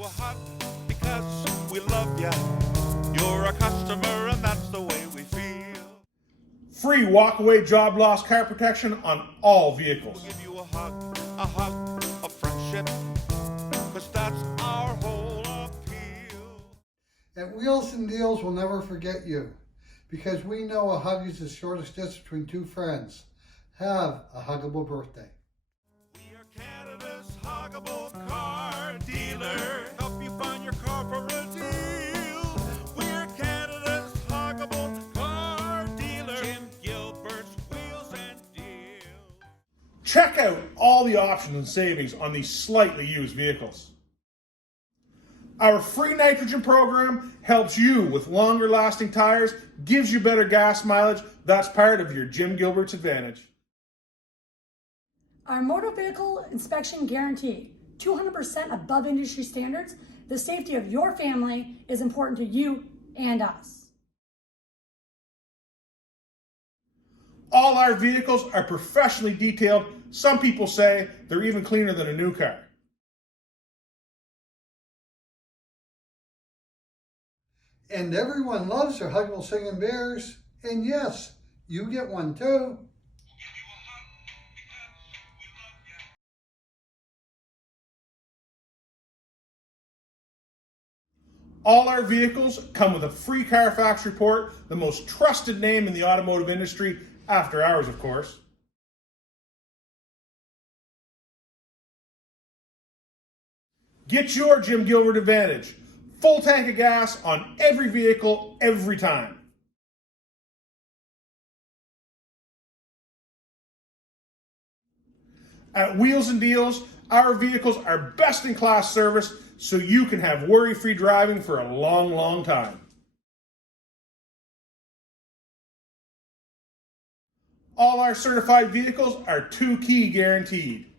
you a hug because we love you. You're a customer and that's the way we feel. Free walk-away job loss car protection on all vehicles. We'll give you a hug of friendship, because that's our whole appeal. At Wheels and Deals, we'll never forget you, because we know a hug is the shortest distance between two friends. Have a huggable birthday. We are Canada's huggable car dealer. Help you find your car for a deal. We're Canada's huggable car dealer. Jim Gilbert's Wheels and Deals. Check out all the options and savings on these slightly used vehicles. Our free nitrogen program helps you with longer lasting tires, gives you better gas mileage. That's part of your Jim Gilbert's advantage. Our motor vehicle inspection guarantee, 200% above industry standards. The safety of your family is important to you and us. All our vehicles are professionally detailed. Some people say they're even cleaner than a new car. And everyone loves their huggable singing bears. And yes, you get one too. All our vehicles come with a free Carfax report, the most trusted name in the automotive industry, after hours, of course. Get your Jim Gilbert advantage. Full tank of gas on every vehicle, every time. At Wheels and Deals, our vehicles are best in class service, so you can have worry-free driving for a long, long time. All our certified vehicles are 2-key guaranteed.